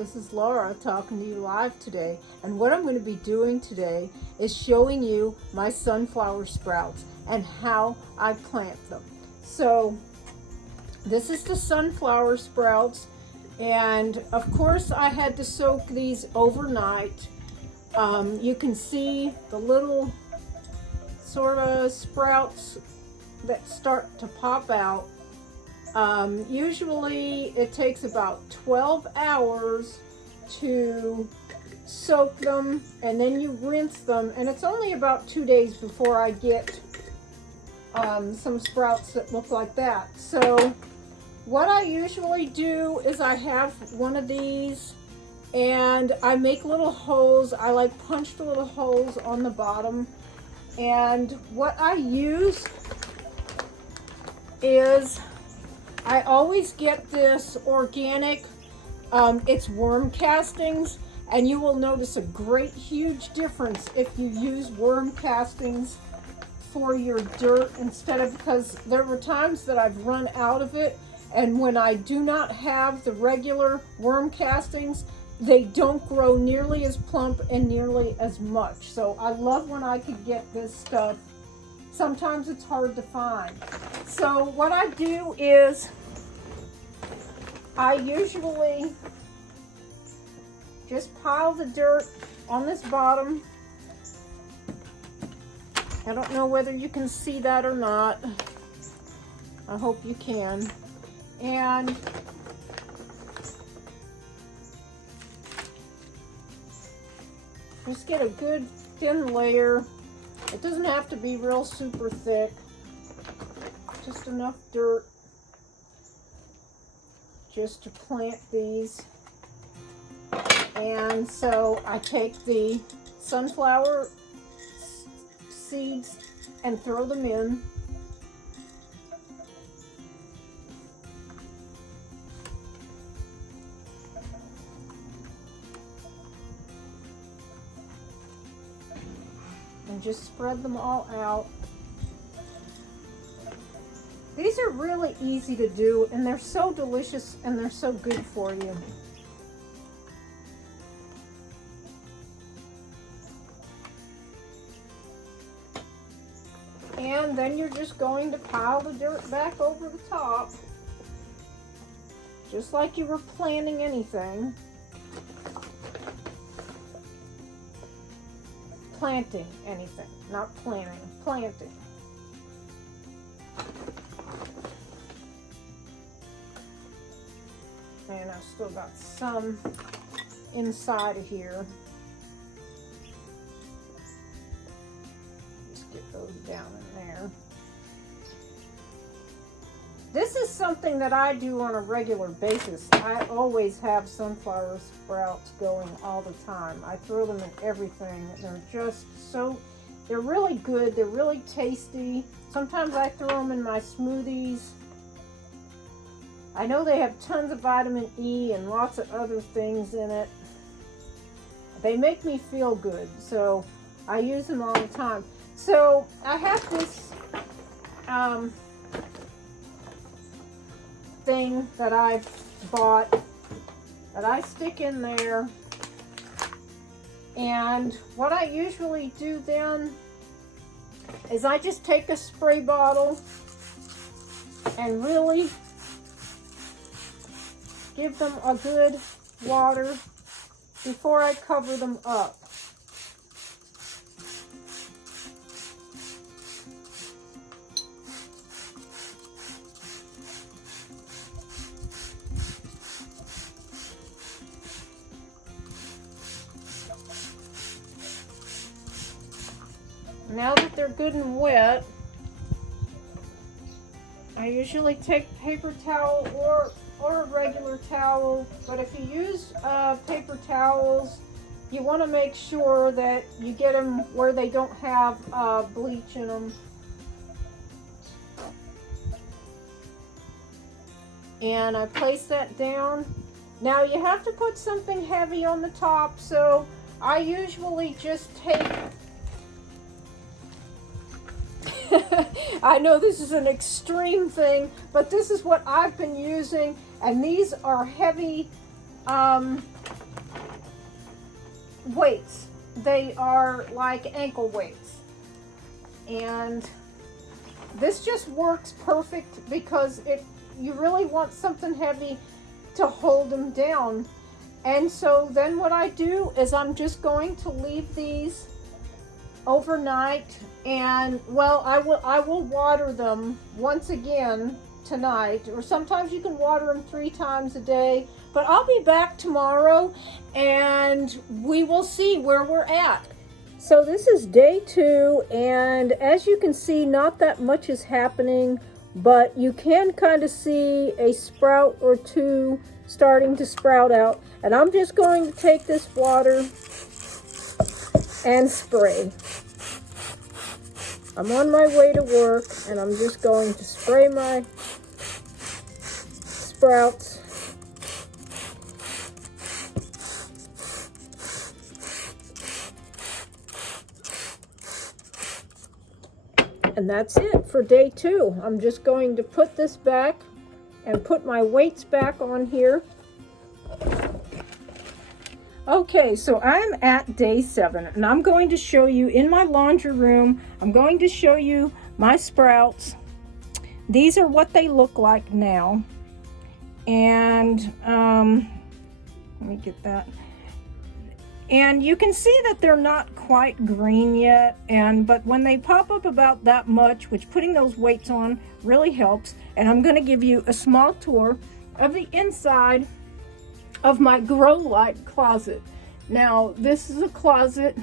this is Laura talking to you live today, and what I'm going to be doing today is showing you my sunflower sprouts and how I plant them. So this is the sunflower sprouts, and of course I had to soak these overnight. You can see the little sort of sprouts that start to pop out. Usually it takes about 12 hours to soak them, and then you rinse them, and it's only about 2 days before I get some sprouts that look like that. So what I usually do is I have one of these and I make little holes. I like punched little holes on the bottom, and what I use is I always get this organic, it's worm castings, and you will notice a great huge difference if you use worm castings for your dirt instead of, because there were times that I've run out of it, and when I do not have the regular worm castings, they don't grow nearly as plump and nearly as much. So I love when I could get this stuff. Sometimes it's hard to find. So what I do is I usually just pile the dirt on this bottom. I don't know whether you can see that or not. I hope you can. And just get a good thin layer. It doesn't have to be real super thick, just enough dirt just to plant these. And so I take the sunflower seeds and throw them in. And just spread them all out. These are really easy to do, and they're so delicious, and they're so good for you. And then you're just going to pile the dirt back over the top, just like you were planting anything. Planting anything, not planting, planting. And I've still got some inside of here. Just get those down in there. This is something that I do on a regular basis. I always have sunflower sprouts going all the time. I throw them in everything. They're just so, they're really good. They're really tasty. Sometimes I throw them in my smoothies. I know they have tons of vitamin E and lots of other things in it. They make me feel good, so I use them all the time. So I have this thing that I've bought that I stick in there, and what I usually do then is I just take a spray bottle and really give them a good water before I cover them up. Now that they're good and wet, I usually take paper towel or a regular towel, but if you use paper towels, you want to make sure that you get them where they don't have bleach in them. And I place that down. Now you have to put something heavy on the top, so I usually just take I know this is an extreme thing, but this is what I've been using, and these are heavy weights. They are like ankle weights. And this just works perfect because you really want something heavy to hold them down. And so then what I do is I'm just going to leave these overnight, and well, I will water them once again tonight, or sometimes you can water them 3 times a day, but I'll be back tomorrow and we will see where we're at. So this is day 2, and as you can see, not that much is happening, but you can kind of see a sprout or 2 starting to sprout out. And I'm just going to take this water and spray. I'm on my way to work, and I'm just going to spray my sprouts. And that's it for day 2. I'm just going to put this back and put my weights back on here. Okay, so I'm at day 7, and I'm going to show you in my laundry room. I'm going to show you my sprouts. These are what they look like now. And let me get that. And you can see that they're not quite green yet, but when they pop up about that much, which putting those weights on really helps. And I'm going to give you a small tour of the inside of my grow light closet. Now, this is a closet.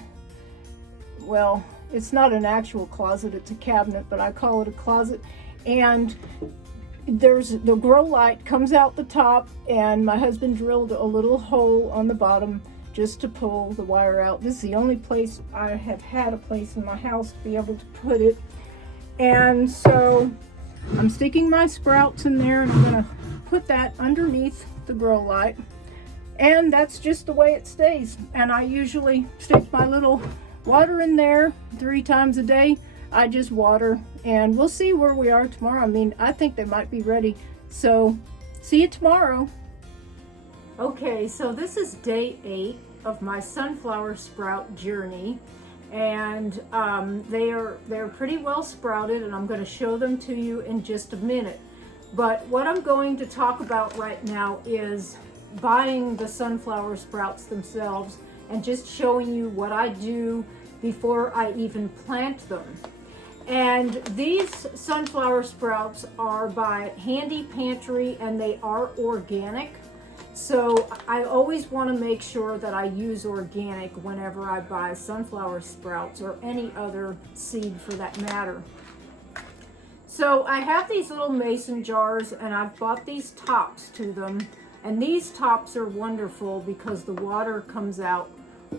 Well, it's not an actual closet, it's a cabinet, but I call it a closet. And there's the grow light comes out the top, and my husband drilled a little hole on the bottom just to pull the wire out. This is the only place I have had a place in my house to be able to put it. And so I'm sticking my sprouts in there, and I'm going to put that underneath the grow light. And that's just the way it stays. And I usually stick my little water in there 3 times a day. I just water, and we'll see where we are tomorrow. I mean, I think they might be ready. So see you tomorrow. Okay, so this is day 8 of my sunflower sprout journey, and they're pretty well sprouted, and I'm going to show them to you in just a minute. But what I'm going to talk about right now is buying the sunflower sprouts themselves and just showing you what I do before I even plant them. And these sunflower sprouts are by Handy Pantry, and they are organic. So I always want to make sure that I use organic whenever I buy sunflower sprouts, or any other seed for that matter. So I have these little mason jars, and I've bought these tops to them. And these tops are wonderful because the water comes out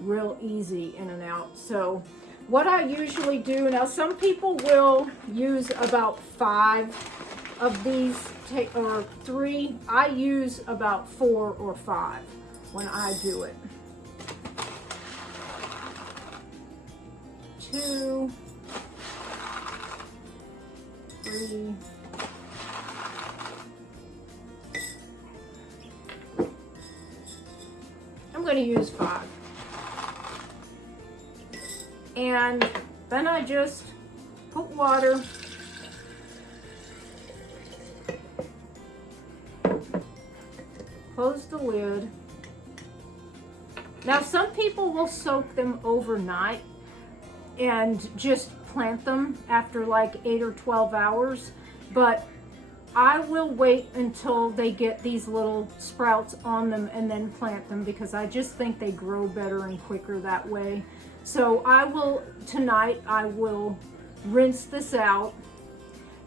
real easy in and out. So what I usually do, now some people will use about 5 of these, or 3. I use about 4 or 5 when I do it. 2, 3. I'm going to use 5. And then I just put water, close the lid. Now some people will soak them overnight and just plant them after like 8 or 12 hours, but I will wait until they get these little sprouts on them and then plant them, because I just think they grow better and quicker that way. So tonight I will rinse this out,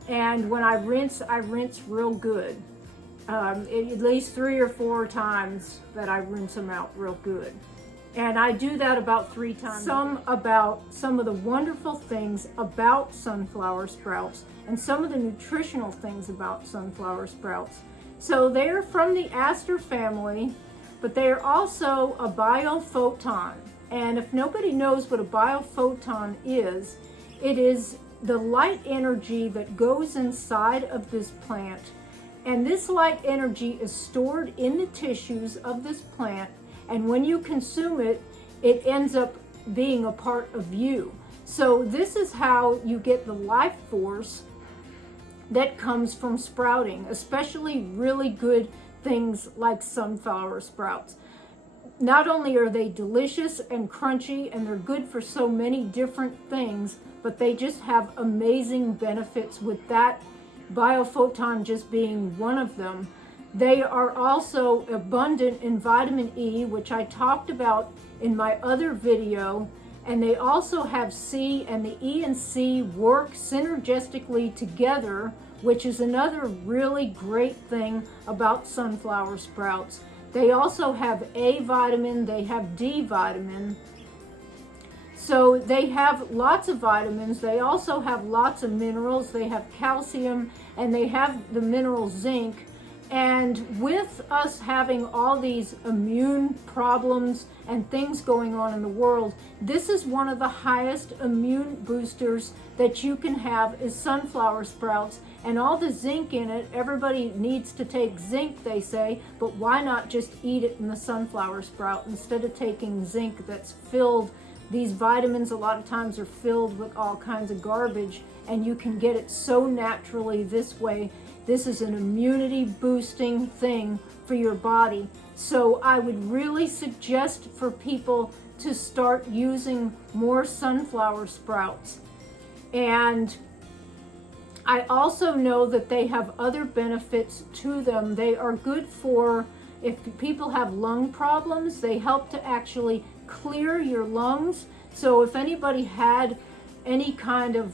and when I rinse real good. At least 3 or 4 times that I rinse them out real good. And I do that about 3 times. Some of the wonderful things about sunflower sprouts, and some of the nutritional things about sunflower sprouts. So they're from the aster family, but they are also a biophoton. And if nobody knows what a biophoton is, it is the light energy that goes inside of this plant And this light energy is stored in the tissues of this plant, and when you consume it, it ends up being a part of you. So this is how you get the life force that comes from sprouting, especially really good things like sunflower sprouts. Not only are they delicious and crunchy and they're good for so many different things, but they just have amazing benefits, with that biophoton just being one of them. They are also abundant in vitamin E, which I talked about in my other video, and they also have C, and the E and C work synergistically together, which is another really great thing about sunflower sprouts. They also have A vitamin, they have D vitamin. So they have lots of vitamins. They also have lots of minerals. They have calcium, and they have the mineral zinc. And with us having all these immune problems and things going on in the world, this is one of the highest immune boosters that you can have, is sunflower sprouts. And all the zinc in it, everybody needs to take zinc, they say, but why not just eat it in the sunflower sprout instead of taking zinc that's filled. These vitamins a lot of times are filled with all kinds of garbage, and you can get it so naturally this way. This is an immunity boosting thing for your body. So I would really suggest for people to start using more sunflower sprouts. And I also know that they have other benefits to them. They are good for, if people have lung problems, they help to actually clear your lungs. So if anybody had any kind of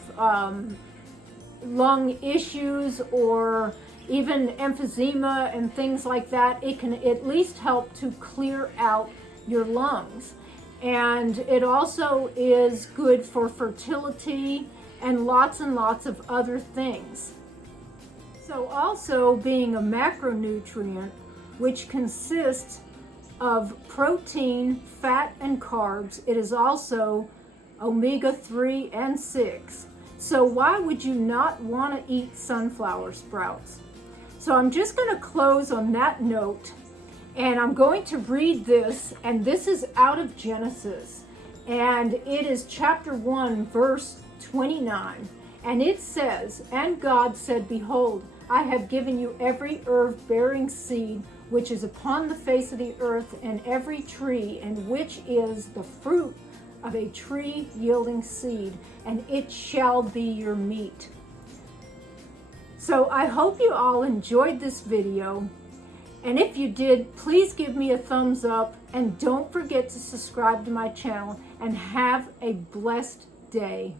lung issues or even emphysema and things like that, it can at least help to clear out your lungs. And it also is good for fertility and lots of other things. So also, being a macronutrient, which consists of protein, fat, and carbs, it is also omega-3 and 6. So why would you not want to eat sunflower sprouts? So I'm just going to close on that note, and I'm going to read this, and this is out of Genesis, and it is chapter 1, verse 29, and it says, "And God said, Behold, I have given you every herb bearing seed which is upon the face of the earth, and every tree, and which is the fruit of a tree yielding seed, and it shall be your meat." So I hope you all enjoyed this video, and if you did, please give me a thumbs up, and don't forget to subscribe to my channel, and have a blessed day.